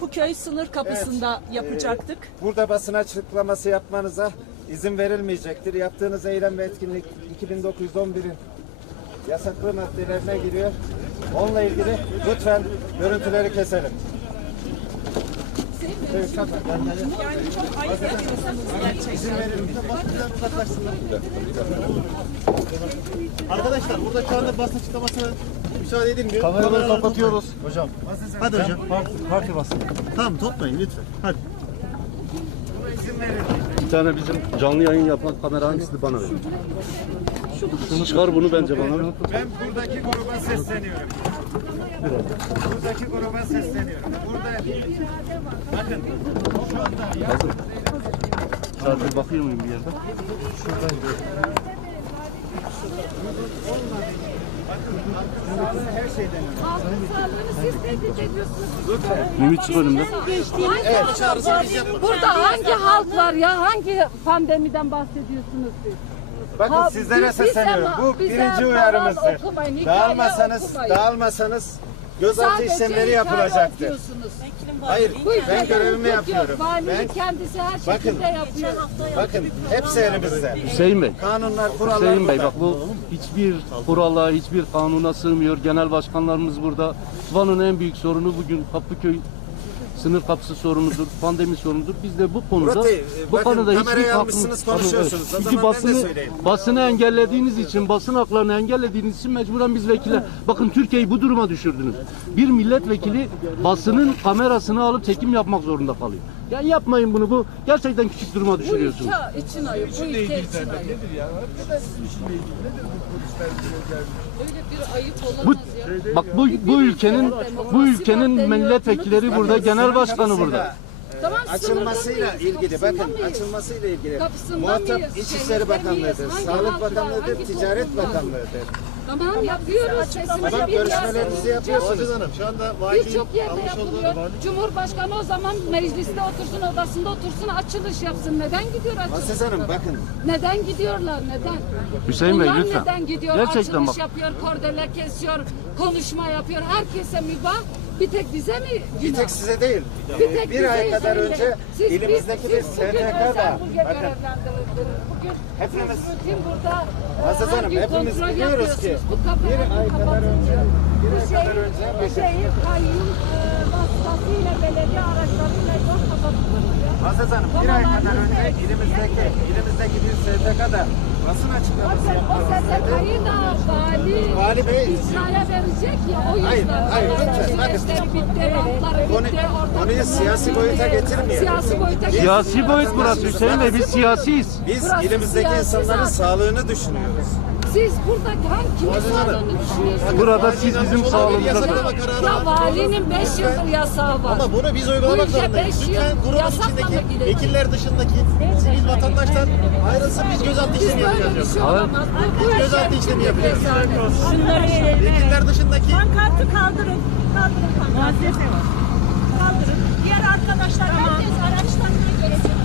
Bu köy sınır kapısında yapacaktık. Burada basın açıklaması yapmanıza izin verilmeyecektir. Yaptığınız eylem ve etkinlik 2911'in yasaklı maddelerine giriyor. Onunla ilgili lütfen görüntüleri keselim. Evet, Yani çok ayıp yapıyorsunuz gerçekten. izin verilmeyecek. Arkadaşlar burada şu anda basın açıklamasına müsaade edilmiyor. Kameraları kapatıyoruz hocam. Hadi hocam. Parti basın. Tamam toplayın lütfen. Hadi. İzin verilmeyecek. Bir tane bizim canlı yayın yapan kamera hangisini bana verin. Çıkar bunu bence bana ver. Ben buradaki gruba sesleniyorum. Buradaki gruba sesleniyorum. Burada bakın şu anda Hazır. Sadece bakıyor muyum bir yerde? her şeyden önemli. Halkın sağlığını siz tehdit ediyorsunuz. Ümit çık önümden. Burada hangi halk var ya? Hangi pandemiden bahsediyorsunuz siz? Bakın sizlere sesleniyorum. Bu birinci uyarımızdır. Okumayın, hikaye okumayın. Dağılmasanız gözaltı Sadece işlemleri hikaye yapılacaktır. okuyorsunuz. Hayır, Bu ben ülkede görevimi hukuk yok. yapıyorum. Valilik kendisi her şekilde yapıyor. Bakın hepsi elimizde. Hüseyin Bey. Kanunlar, kurallar Hüseyin Bey burada. bak bu hiçbir kurala, hiçbir kanuna sığmıyor. Genel başkanlarımız burada. Van'ın en büyük sorunu bugün Kapıköy sınır kapısı sorunudur, pandemi sorunudur. Biz de bu konuda Murat Bey, bakın, kamerayı hakkımız- almışsınız, konuşuyorsunuz. O Çünkü zaman ben de söyleyeyim. basını engellediğiniz için, basın haklarını engellediğiniz için mecburen biz vekiller, bakın Türkiye'yi bu duruma düşürdünüz. Bir milletvekili basının kamerasını alıp çekim yapmak zorunda kalıyor. Yani yapmayın bunu, bu gerçekten küçük duruma Bu düşürüyorsunuz. ülke için ayıp. Bu ülke için ayıp. Öyle bir ayıp Bu, olamaz ya. bak bu ülkenin milletvekilleri burada, genel başkanı burada. Tamam, Açılmasıyla sınırda mıyız? ilgili, Kapısında bakın mıyız? açılmasıyla ilgili Kapısında muhatap mıyız? İçişleri Şehirde Bakanlığı'dır, miyiz? Hangi Sağlık halklar, Bakanlığı'dır, hangi Ticaret toplumlar? Bakanlığı'dır. Tamam yapıyoruz. Sesimizi Bak bir görüşmelerinizi yapıyorsunuz. Aziz Hanım şu anda valiliğin Birçok yerde almış yapılıyor. olduğu Cumhurbaşkanı o zaman mecliste otursun, odasında otursun, açılış yapsın. Neden gidiyor açılış? Aziz Hanım bakın. Neden gidiyorlar? Neden? Hüseyin Bey, Bunlar lütfen. neden gidiyor? Gerçekten açılış bak. yapıyor, kordele kesiyor, konuşma yapıyor. Herkese mübah. Bir tek bize mi Bir günah? tek size değil. Bir tek Bir ay bize kadar üzerinde. önce Siz- elimizdeki siz bir bugün STK'da özel bakın görevlendirildiniz. Bugün hepimiz rutin burada Aziz her Hanım gün hepimiz kontrol biliyoruz ki yapıyorsunuz. Bu kapı bir ay kadar önce bu şehir kayyum vasıtasıyla belediye araçlarıyla yol kapatılır. Aziz Hanım bir ay kadar önce elimizdeki bir STK'da basın açıklaması O yapmamız dedi. STK'yı da Vali Bey icraya verecek ya o yüzden. hayır, lütfen, bakın. Süreçleri bitti, rantları bitti. orada konuyu siyasi boyuta getirmeyelim. Siyasi boyuta Siyasi boyut burası Hüseyin Bey, biz siyasiyiz. Biz Burası elimizdeki siyasi insanların zaten. sağlığını düşünüyoruz. Siz burada kimin sağlığını düşünüyorsunuz? Burada siz bizim sağlığımıza... yasaklama kararı Ya var. valinin 5 yıldır yasağı var. Ama bunu biz uygulamak Bu ülke zorundayız. 5 yıl Lütfen grubun yasakla mı içindeki gidecek? vekiller dışındaki sivil vatandaşlar ayrılsın, biz gözaltı Biz işlemi böyle yapacağız. bir şey diyorlar. olamaz. Bu gözaltı ülke işlemi büyük yapacağız. rezalet. Şunları verelim. Vekiller dışındaki Pankartı kaldırın. Kaldırın pankartı. Kaldırın. Diğer arkadaşlar herkes araçlarına geçsin.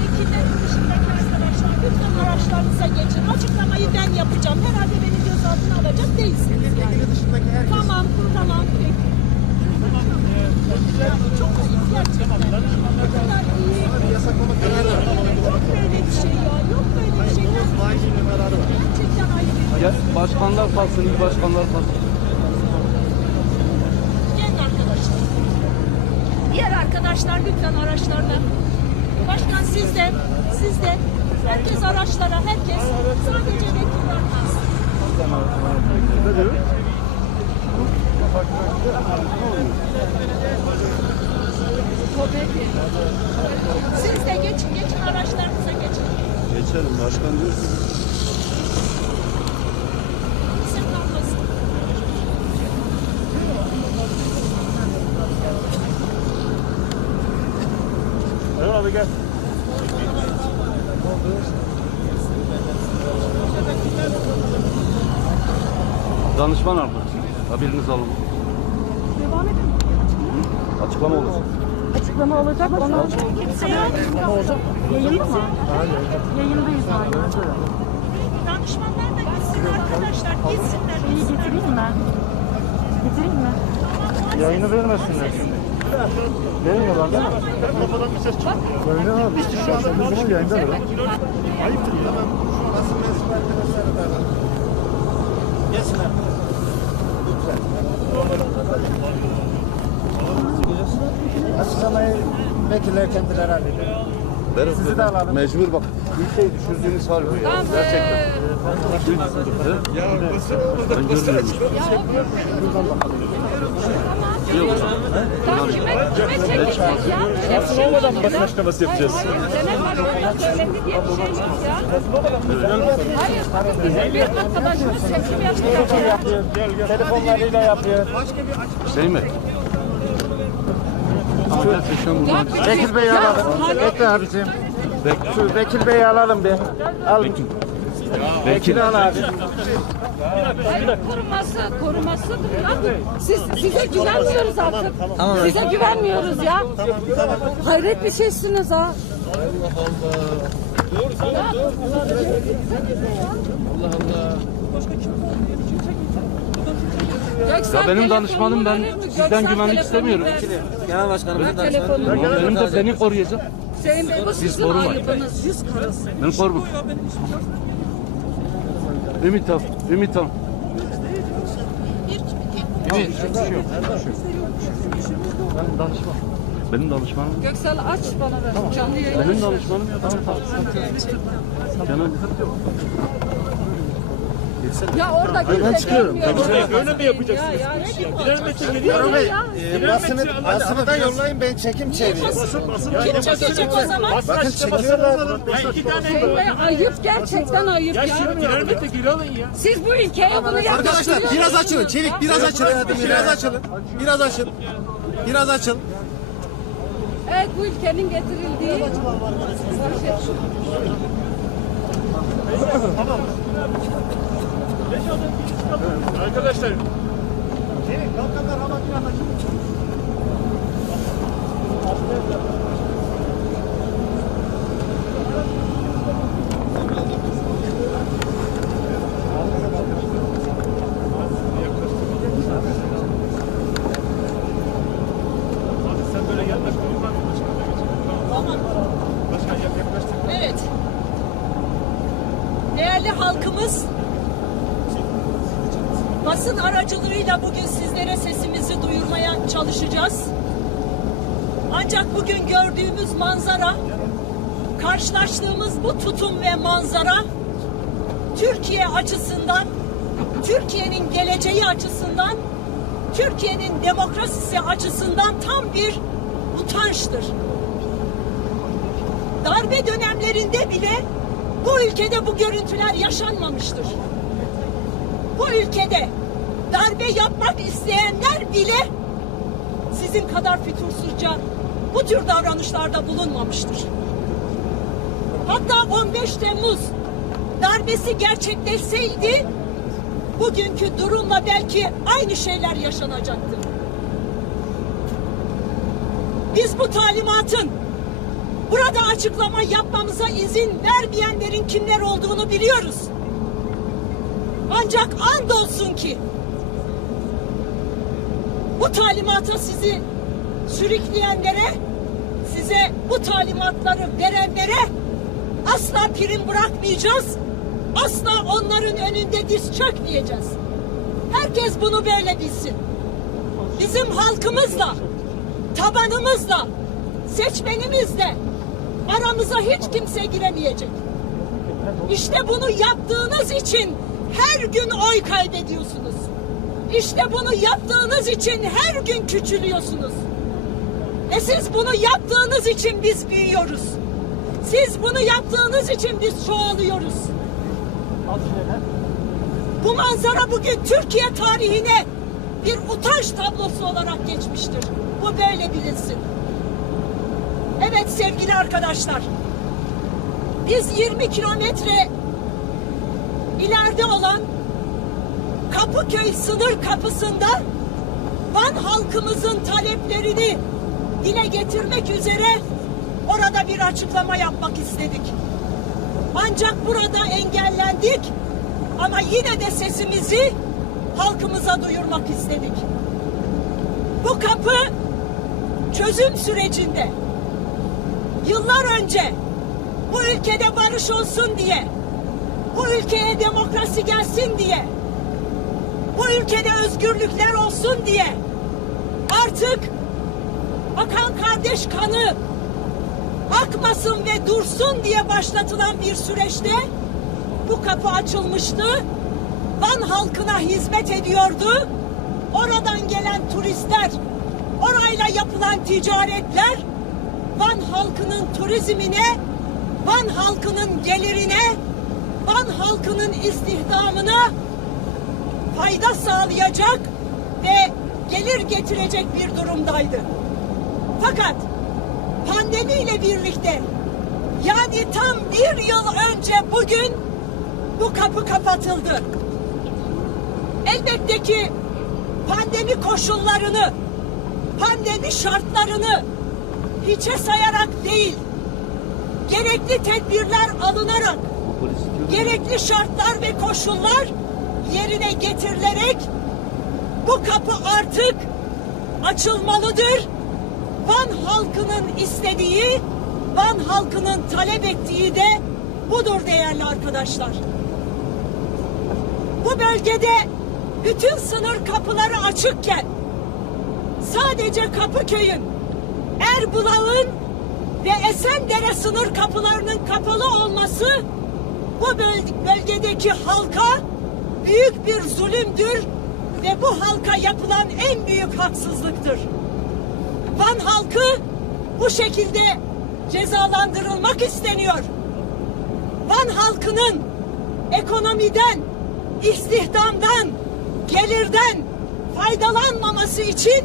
Vekillerin dışındaki arkadaşlar lütfen araçlarınıza geçin. Açıklamayı ben yapacağım. Herhalde beni gözaltına alacak değilsiniz yani. vekili dışındaki herkes. Tamam, tamam. Peki. Çok ayıp gerçekten. Ne kadar iyi. Yasaklama kararı var. Yok böyle bir şey ya. Yok böyle bir şey. Valiliğin kararı var. Gerçekten ayıp. Ya, başkanlar kalsın, il başkanlar kalsın. Gelin arkadaşlar. Diğer arkadaşlar lütfen araçlarına. Başkan siz de, siz de. Herkes araçlara, herkes. Sadece vekiller kalsın. Siz de geçin, geçin araçlarınıza geçin. Geçelim, başkan diyorsun. Kimse kalmasın. Evet abi gel. Danışman arkadaş. Haberiniz alın. Devam edin. Açıklama olacak. Açıklama olacak. Ona Kimse yok. yayın mı? Yayındayız hala. Danışmanlar da gitsin arkadaşlar, gitsinler. İyi getireyim mi? Getireyim mi? Yayını vermesinler şimdi. Vermiyorlar değil mi? Kafadan bir ses çıkıyor. Öyle abi. İşte şu anda zaman yayında var. Ayıptır. Tamam. Basın mensubu arkadaşları da var. Geçin abi. Lütfen. Açıklamayı vekiller kendileri hallediyor. Sizi de alalım. Mecbur bak. Ülkeyi düşürdüğünüz hal bu ya. Tamam, Gerçekten. Ben görmüyorum. Tamam, kime çekeceğiz ya? Hepsi olmadan basın açıklaması yapacağız. Hayır, demek var orada önemli diye bir şey yok ya. Hayır, bizim bir arkadaşımız seçim yapacak. Telefonlarıyla yapıyor. Şey mi? Ama gerçekten bu. Vekil Bey'i alalım. Bekle abicim. Şu Vekil Bey'i alalım bir. Al. Vekili al abi. Hayır, korumasıdır ya. Size güvenmiyoruz artık. Size güvenmiyoruz ya. Hayret bir şeysiniz ha. Ya benim danışmanım, ben sizden güvenlik istemiyorum. Genel Başkanımızın Benim de beni koruyacak. Hüseyin Bey, bu sizin korumayın. ayıbınız. Yüz karası. Beni koruma. Ümit al. Ümit al. Ben danışman. Benim danışmanım. Göksel aç bana ver. Canlı yayın. Benim danışmanım. Tamam. Canım. Ya orada kimse çıkıyorum. Böyle mi yapacağız? Birer metre geliyor. Bey, basını da yollayın, ben çekim çevireyim. Kim çekecek o zaman? Bakın çekiyorlar. Hüseyin Bey, ayıp, gerçekten ayıp ya. Birer metre geri alın ya. Siz bu ülkeye bunu Arkadaşlar yaklaştırıyorsunuz. biraz açılın. Çevik biraz açılın. Biraz açılın. Biraz açın. Biraz açın. Evet, bu ülkenin getirildiği. Arkadaşlar. Sen böyle yaklaş. Başkan yaklaştır. Evet. Değerli halkımız, basın aracılığıyla bugün sizlere sesimizi duyurmaya çalışacağız. Ancak bugün gördüğümüz manzara, karşılaştığımız bu tutum ve manzara Türkiye açısından, Türkiye'nin geleceği açısından, Türkiye'nin demokrasisi açısından tam bir utançtır. Darbe dönemlerinde bile bu ülkede bu görüntüler yaşanmamıştır. Bu ülkede darbe yapmak isteyenler bile sizin kadar fütursuzca bu tür davranışlarda bulunmamıştır. Hatta 15 Temmuz darbesi gerçekleşseydi bugünkü durumla belki aynı şeyler yaşanacaktı. Biz bu talimatın burada açıklama yapmamıza izin vermeyenlerin kimler olduğunu biliyoruz. Ancak andolsun ki bu talimata sizi sürükleyenlere, size bu talimatları verenlere asla prim bırakmayacağız. Asla onların önünde diz çökmeyeceğiz. Herkes bunu böyle bilsin. Bizim halkımızla, tabanımızla, seçmenimizle aramıza hiç kimse giremeyecek. İşte bunu yaptığınız için her gün oy kaybediyorsunuz. İşte bunu yaptığınız için her gün küçülüyorsunuz. Siz bunu yaptığınız için biz büyüyoruz. Siz bunu yaptığınız için biz çoğalıyoruz. Bu manzara bugün Türkiye tarihine bir utanç tablosu olarak geçmiştir. Bu böyle bilinsin. Evet sevgili arkadaşlar, biz 20 kilometre ileride olan Kapıköy sınır kapısında Van halkımızın taleplerini dile getirmek üzere orada bir açıklama yapmak istedik. Ancak burada engellendik ama yine de sesimizi halkımıza duyurmak istedik. Bu kapı çözüm sürecinde yıllar önce bu ülkede barış olsun diye, bu ülkeye demokrasi gelsin diye, bu ülkede özgürlükler olsun diye artık akan kardeş kanı akmasın ve dursun diye başlatılan bir süreçte bu kapı açılmıştı. Van halkına hizmet ediyordu. Oradan gelen turistler, orayla yapılan ticaretler Van halkının turizmine, Van halkının gelirine, Van halkının istihdamına fayda sağlayacak ve gelir getirecek bir durumdaydı. Fakat pandemiyle birlikte, yani tam bir yıl önce bugün bu kapı kapatıldı. Elbette ki pandemi koşullarını, pandemi şartlarını hiçe sayarak değil, gerekli tedbirler alınarak, gerekli şartlar ve koşullar yerine getirilerek bu kapı artık açılmalıdır. Van halkının istediği, Van halkının talep ettiği de budur değerli arkadaşlar. Bu bölgede bütün sınır kapıları açıkken sadece Kapıköy'ün, Erbulak'ın ve Esendere sınır kapılarının kapalı olması bu bölgedeki halka büyük bir zulümdür ve bu halka yapılan en büyük haksızlıktır. Van halkı bu şekilde cezalandırılmak isteniyor. Van halkının ekonomiden, istihdamdan, gelirden faydalanmaması için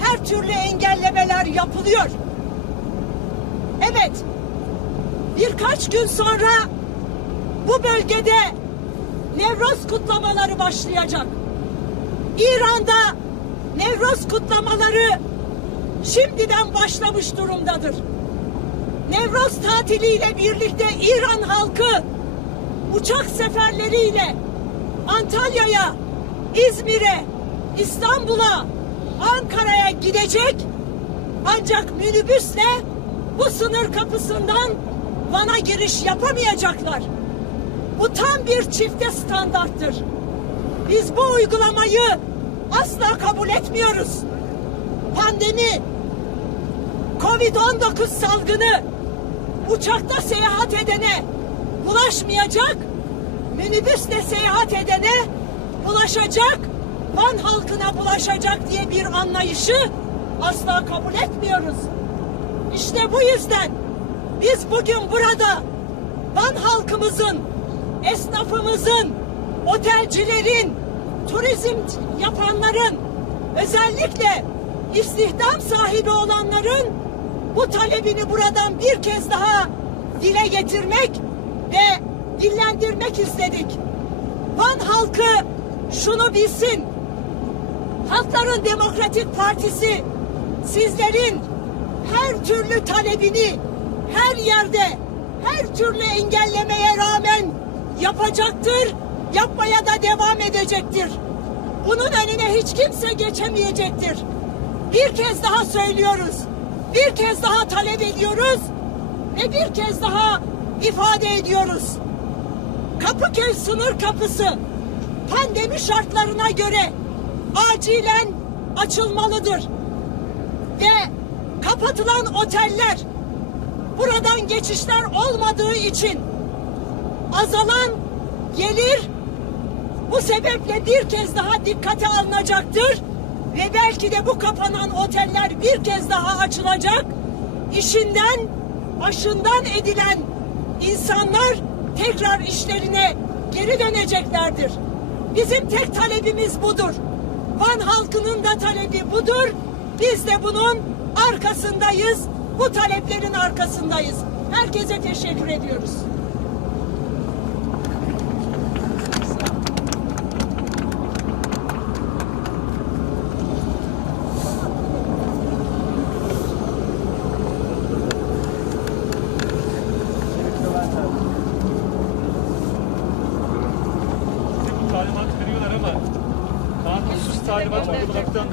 her türlü engellemeler yapılıyor. Evet, birkaç gün sonra bu bölgede Nevroz kutlamaları başlayacak. İran'da Nevroz kutlamaları şimdiden başlamış durumdadır. Nevroz tatiliyle birlikte İran halkı uçak seferleriyle Antalya'ya, İzmir'e, İstanbul'a, Ankara'ya gidecek. Ancak minibüsle bu sınır kapısından Van'a giriş yapamayacaklar. Bu tam bir çifte standarttır. Biz bu uygulamayı asla kabul etmiyoruz. Pandemi, Covid-19 salgını uçakta seyahat edene bulaşmayacak, minibüsle seyahat edene bulaşacak, Van halkına bulaşacak diye bir anlayışı asla kabul etmiyoruz. İşte bu yüzden biz bugün burada Van halkımızın, esnafımızın, otelcilerin, turizm yapanların, özellikle istihdam sahibi olanların bu talebini buradan bir kez daha dile getirmek ve dillendirmek istedik. Van halkı şunu bilsin, Halkların Demokratik Partisi sizlerin her türlü talebini her yerde, her türlü engellemeye rağmen yapacaktır, yapmaya da devam edecektir. Bunun önüne hiç kimse geçemeyecektir. Bir kez daha söylüyoruz, bir kez daha talep ediyoruz ve bir kez daha ifade ediyoruz. Kapıköy sınır kapısı pandemi şartlarına göre acilen açılmalıdır. Ve kapatılan oteller, buradan geçişler olmadığı için azalan gelir bu sebeple bir kez daha dikkate alınacaktır. Ve belki de bu kapanan oteller bir kez daha açılacak. İşinden, başından edilen insanlar tekrar işlerine geri döneceklerdir. Bizim tek talebimiz budur. Van halkının da talebi budur. Biz de bunun arkasındayız. Bu taleplerin arkasındayız. Herkese teşekkür ediyoruz. Talimat veriyorlar ama kanunsuz talimat uygulamaktan